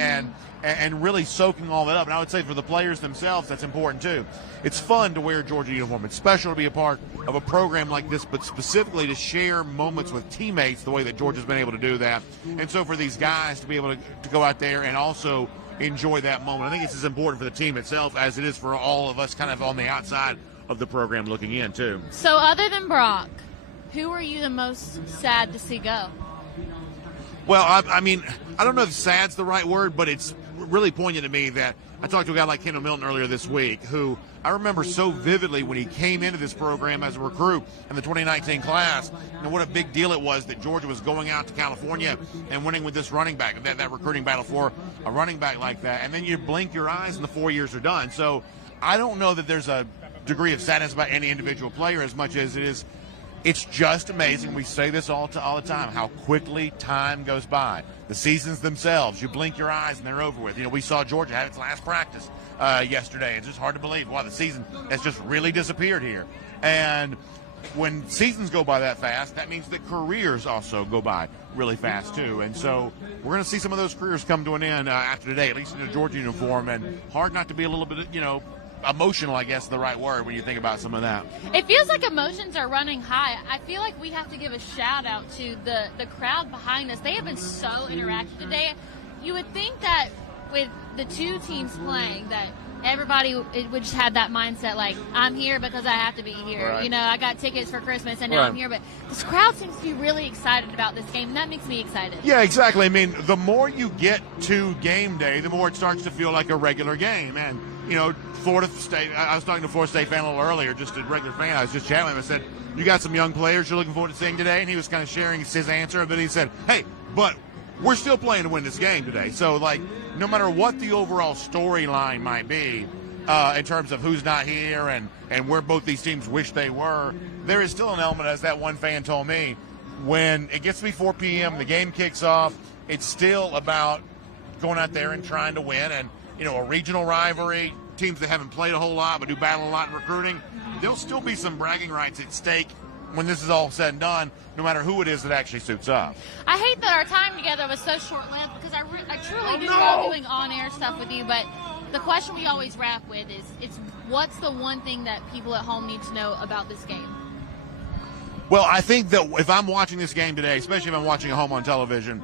and really soaking all that up. And I would say for the players themselves, that's important too. It's fun to wear a Georgia uniform. It's special to be a part of a program like this, but specifically to share moments with teammates the way that Georgia's been able to do that. And so for these guys to be able to go out there and also enjoy that moment, I think it's as important for the team itself as it is for all of us kind of on the outside of the program looking in too. So other than Brock, who are you the most sad to see go? Well, I mean, I don't know if sad's the right word, but it's really poignant to me that I talked to a guy like Kendall Milton earlier this week, who I remember so vividly when he came into this program as a recruit in the 2019 class, and what a big deal it was that Georgia was going out to California and winning with this running back, that recruiting battle for a running back like that. And then you blink your eyes and the 4 years are done. So I don't know that there's a degree of sadness about any individual player as much as it is. It's just amazing. We say this all the time, how quickly time goes by. The seasons themselves, you blink your eyes and they're over with. You know, we saw Georgia have its last practice yesterday. It's just hard to believe. Wow, the season has just really disappeared here. And when seasons go by that fast, that means that careers also go by really fast too. And so we're going to see some of those careers come to an end after today, at least in a Georgia uniform. And hard not to be a little bit, emotional, I guess, is the right word when you think about some of that. It feels like emotions are running high. I feel like we have to give a shout out to the crowd behind us. They have been so interactive today. You would think that with the two teams playing that everybody would just have that mindset like, I'm here because I have to be here. Right. I got tickets for Christmas and now I'm here. But this crowd seems to be really excited about this game, and that makes me excited. Yeah, exactly. I mean, the more you get to game day, the more it starts to feel like a regular game. And, Florida State, I was talking to a Florida State fan a little earlier, just a regular fan. I was just chatting with him. I said, you got some young players you're looking forward to seeing today? And he was kind of sharing his answer. But he said, hey, but we're still playing to win this game today. So, no matter what the overall storyline might be in terms of who's not here and where both these teams wish they were, there is still an element, as that one fan told me, when it gets to be 4 p.m., the game kicks off, it's still about going out there and trying to win. And, a regional rivalry, teams that haven't played a whole lot but do battle a lot in recruiting, there'll still be some bragging rights at stake when this is all said and done, no matter who it is that actually suits up. I hate that our time together was so short-lived because I truly do love doing on-air stuff with you, but the question we always wrap with is what's the one thing that people at home need to know about this game? Well, I think that if I'm watching this game today, especially if I'm watching at home on television,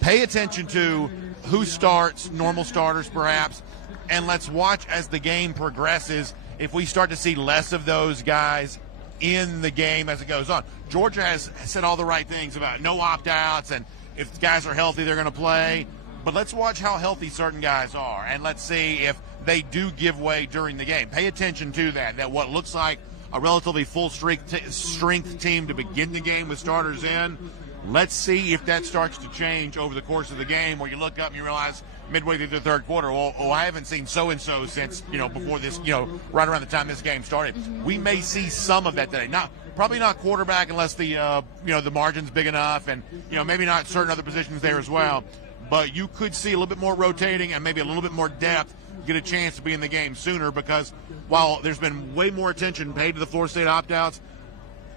pay attention to who starts, normal starters perhaps, and let's watch as the game progresses if we start to see less of those guys in the game as it goes on. Georgia has said all the right things about no opt-outs, and if guys are healthy, they're going to play. But let's watch how healthy certain guys are, and let's see if they do give way during the game. Pay attention to that what looks like a relatively full strength team to begin the game with starters in. Let's see if that starts to change over the course of the game, where you look up and you realize midway through the third quarter, I haven't seen so-and-so since, before this, right around the time this game started. Mm-hmm. We may see some of that today. Probably not quarterback unless the margin's big enough, and, maybe not certain other positions there as well. But you could see a little bit more rotating and maybe a little bit more depth get a chance to be in the game sooner, because while there's been way more attention paid to the Florida State opt-outs,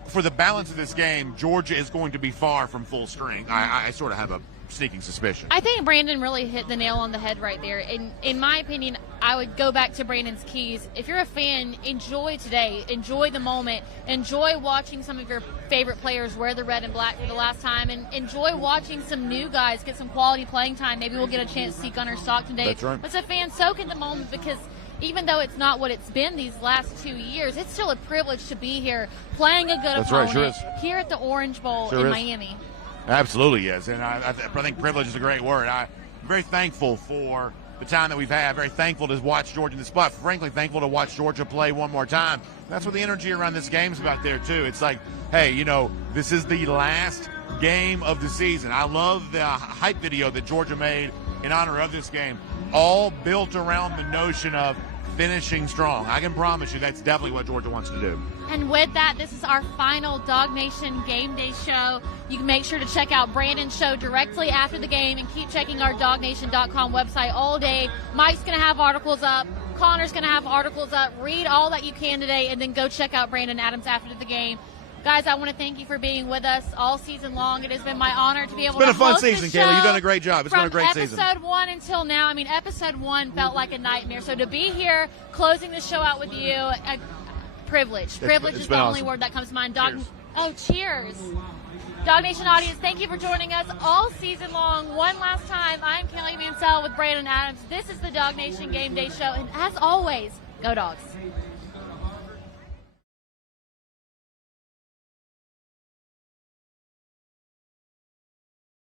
for the balance of this game, Georgia is going to be far from full strength. I sort of have a sneaking suspicion. I think Brandon really hit the nail on the head right there. In my opinion, I would go back to Brandon's keys. If you're a fan, enjoy today. Enjoy the moment. Enjoy watching some of your favorite players wear the red and black for the last time. And enjoy watching some new guys get some quality playing time. Maybe we'll get a chance to see Gunnar Stockton today. That's right. As a fan, soak in the moment, because even though it's not what it's been these last 2 years, it's still a privilege to be here playing a good opponent. Right, sure is. Here at the Orange Bowl in Miami. Absolutely is, and I think privilege is a great word. I'm very thankful for the time that we've had, very thankful to watch Georgia in this spot, frankly thankful to watch Georgia play one more time. That's what the energy around this game's about there, too. It's like, hey, this is the last game of the season. I love the hype video that Georgia made in honor of this game, all built around the notion of finishing strong. I can promise you that's definitely what Georgia wants to do. And with that, this is our final DawgNation Game Day show. You can make sure to check out Brandon's show directly after the game and keep checking our DawgNation.com website all day. Mike's going to have articles up. Connor's going to have articles up. Read all that you can today, and then go check out Brandon Adams after the game. Guys, I want to thank you for being with us all season long. It has been my honor to be able to It's been a fun host season, the Kayla. You've show done a great job. It's been a great from season. episode 1 until now. I mean, episode 1 felt like a nightmare. So to be here, closing the show out with you, a privilege. Privilege it's is been the only awesome. word that comes to mind. Cheers. Cheers. DawgNation audience, thank you for joining us all season long. One last time, I'm Kelly Mansell with Brandon Adams. This is the DawgNation Game Day Show, and as always, go Dogs.